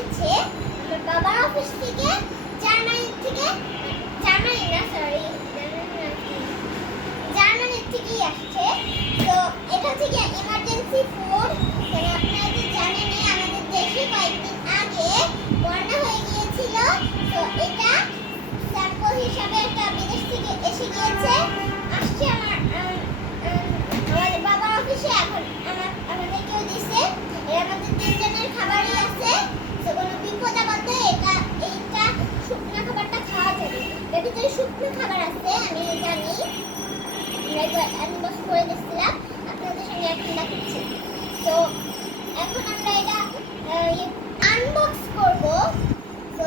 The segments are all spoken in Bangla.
এসেছে আমার বাবার অফিস থেকে, জার্মানি থেকে, জার্মানি না সরি জার্মানি থেকেই আসছে। তো এটা থেকে ইমার্জেন্সি ফুড। মানে আপনারা তো জানেনই আমাদের দেশে কয়েকদিন আগে বন্যা হয়ে গিয়েছিল। তো এটা স্যাম্পল হিসাবে একটা বিদেশ থেকে এসে গিয়েছে, আসছে আমাদের বাবার অফিসে। এখন আমাদেরকেও দিছে। এর মধ্যে তিনজনের খাবারই আছে। তো কোনো বিপদ আপদে এইটা শুকনো খাবারটা খাওয়া যাবে। এর ভিতরে শুকনো খাবার আছে, আমি জানি। আনবক্স করে দিচ্ছিলাম আপনাদের সঙ্গে, এখন দেখাচ্ছি। তো এখন আমরা এটা আনবক্স করব। তো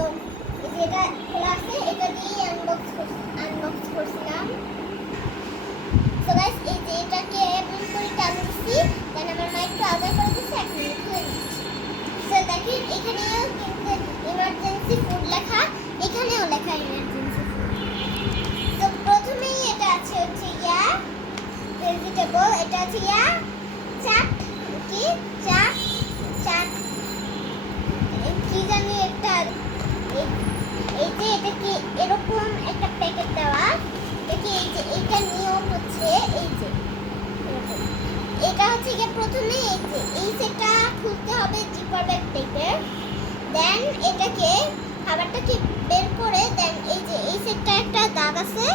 যেটা খোলা আছে এটা দিয়ে আনবক্স করছিলাম। সো গাইস এই যে এটাকে এমন করে টান দিচ্ছি, দেন আমার মা একটু আলাদা করে দিচ্ছে, এখন খুলে দিচ্ছি। সো দেখেন এখানেও কিন্তু ইমার্জেন্সি ফুড লেখা, এখানেও লেখা ইমার্জেন্সি ফুড। তো প্রথমেই এটা আছে হচ্ছে ভেজিটেবল, এটা আছে চাট, কি চাট চাট কি জানি একটা, এই যে এটা কি এরকম একটা প্যাকেট দেওয়া। দেখি এই যে এটা নিয়ম হচ্ছে এই যে এরকম। এটা হচ্ছে যে প্রথমে এই যে এই সেটটা খুলতে হবে জিপার ব্যাগ থেকে, দেন এটাকে খাবারটাকে বের করে, দেন এই যে এই সেটটা একটা দাগ আছে,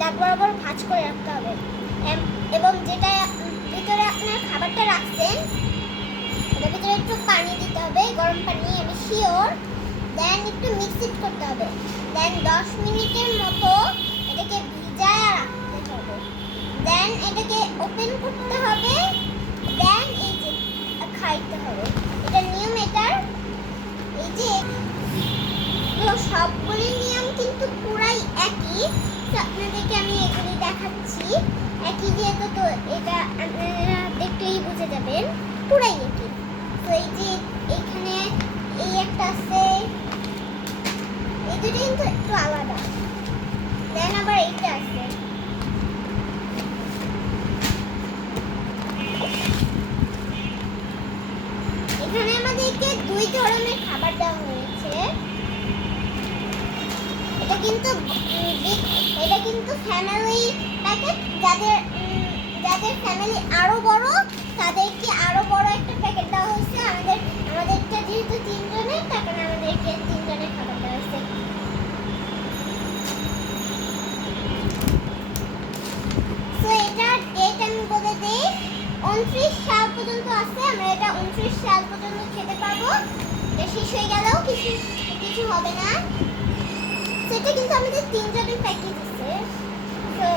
দাগ বরাবর ভাঁজ করে রাখতে হবে। এবং যেটা ভিতরে আপনার খাবারটা রাখছেন এটার ভিতরে একটু পানি দিতে হবে, গরম পানি, আমি শিওর। দেন একটু মিক্স ইট করতে হবে। দেন 10 মিনিটের মতো এটাকে ভিজায় রাখতে হবে। দেন এটাকে ওপেন করতে হবে, দেন এই যে খাইতে হবে। এটা নিয়ম এটার। এই যে সবগুলি নিয়ম কিন্তু পুরাই একই। তো আপনাদেরকে আমি এগুলি দেখাচ্ছি একই, যেহেতু তো এটা আপনারা দেখলেই বুঝে যাবেন পুরাই একই। তো এই যে এখানে এই একটা আছে, এই দুটো কিন্তু একটু আলাদা। দেন আবার এইটা আছে, এখানে আমাদেরকে 2 ধরনের খাবার দেওয়া হয়েছে। এটা কিন্তু ফ্যামিলি প্যাকেট, যাদের ফ্যামিলি আরো বড় তাদেরকে আরো বড় একটা প্যাকেট দেওয়া হয়েছে। আমাদেরটা যেহেতু 3 জনের, তার কারণে আমাদেরকে 3 জনের খাবার দেওয়া হয়েছে। তো এটার ডেট আমি বলে দিই, 29 সাল পর্যন্ত আছে। আমরা এটা 29 সাল পর্যন্ত খেতে পারবো। এটা শেষ হয়ে গেলেও কিছু হবে না। সেটা কিন্তু আমাদের 3 জনের প্যাকেট দিচ্ছে। তো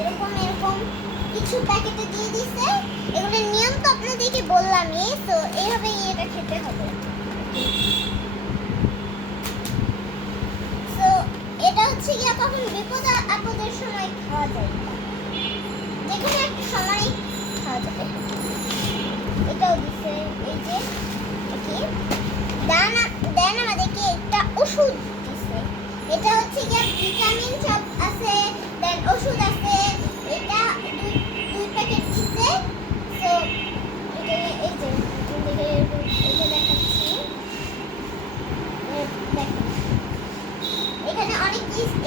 এরকম কিছু প্যাকেটে দিয়ে দিচ্ছে। এগুলোর নিয়ম তো আপনাদেরকে বললামই। তো এইভাবেই এটা খেতে হবে। তো এটা হচ্ছে গিয়ে কখন বিপদ আপদের সময় খাওয়া যায়, যেখানে একটা সময় খাওয়া যাবে। এটাও দিচ্ছে এই যে কি দেন আমাদেরকে একটা ওষুধ দিচ্ছে। এটা হচ্ছে গিয়ে ভিটামিন সব আছে, দেন ওষুধ আছে। এটা দুই প্যাকেট দিচ্ছে। তো এই যে এটা দেখাচ্ছি, দেখেন এখানে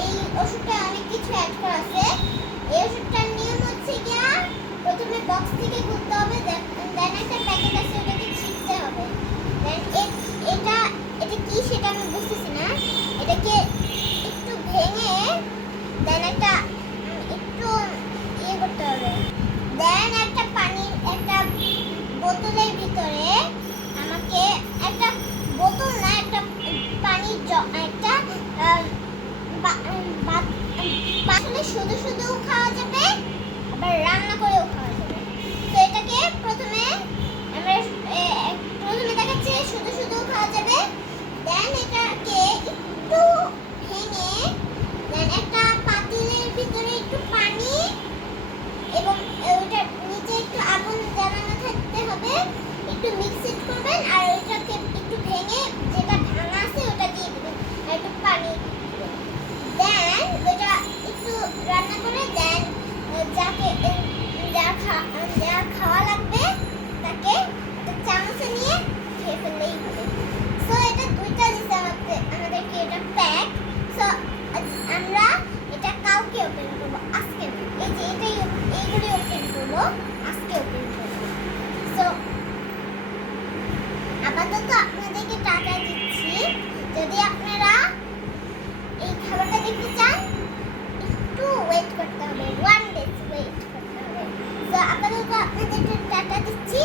এই ওষুধটা অনেক কিছু অ্যাড করা আছে। এই ওষুধটার নিয়ম হচ্ছে গিয়া প্রথমে বক্স থেকে খুলতে হবে, দেন একটা প্যাকেট আছে ওটাকে ছিটতে হবে। দেন এটা কি সেটা আমি বুঝতেছি না। এটাকে একটু ভেঙে দেন একটা একটু করতে হবে। দেন একটা পানির একটা বোতলের ভিতরে আমাকে একটা বোতল না, একটা পানির একটা আসলে শুধু খাওয়া যাবে, আবার রান্না করেও খাওয়া যাবে। তো এটাকে প্রথমে দেখাচ্ছে শুধু খাওয়া যাবে। দেন এটাকে একটু ভেঙে, দেন একটা পাতিলের ভিতরে একটু পানি এবং ওটার নিচে একটু আগুন জ্বালানো থাকতে হবে, একটু মিক্স ইট করবেন। আর ওটাকে একটু ভেঙে যেটা ভাঙা আছে ওটা দিয়ে দিবেন, আর একটু পানি। দেন ওটা একটু রান্না করে দেন এই খাবারটা দেখতে চান একটু ওয়েট করতে হবে, 1 ডে ওয়েট করতে হবে। তো আপাতত আপনাদের টাটা দিচ্ছি।